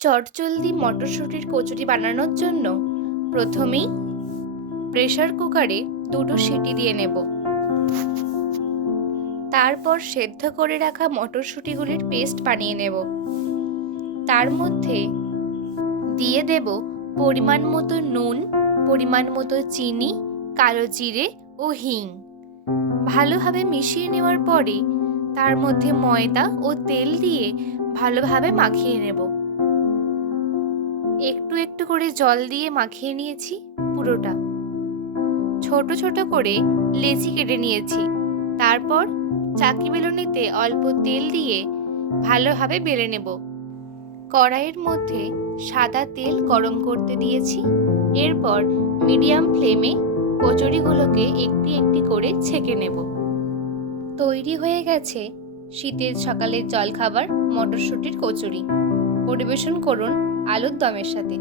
চটজলদি মটরশুঁটির কচুরি বানানোর জন্য প্রথমেই প্রেশার কুকারে দুটো সিটি দিয়ে নেব। তারপর সেদ্ধ করে রাখা মটরশুঁটিগুলির পেস্ট বানিয়ে নেব। তার মধ্যে দিয়ে দেব পরিমাণ মতো নুন, পরিমাণ মতো চিনি, কালো জিরে ও হিং। ভালোভাবে মিশিয়ে নেওয়ার পরে তার মধ্যে ময়দা ও তেল দিয়ে ভালোভাবে মাখিয়ে নেব। একটু একটু করে জল দিয়ে মাখিয়ে নিয়েছি পুরোটা। ছোট ছোট করে লেচি কেটে নিয়েছি। তারপর চাকি বেলুনিতে অল্প তেল দিয়ে ভালোভাবে বেলে নেব। কড়াইয়ের মধ্যে সাদা তেল গরম করতে দিয়েছি। এরপর মিডিয়াম ফ্লেমে কচুরিগুলোকে একটি একটি করে ছেঁকে নেব। তৈরি হয়ে গেছে শীতের সকালের জলখাবার, মটরশুঁটির কচুরি। পরিবেশন করুন আলুর দমের সাথে।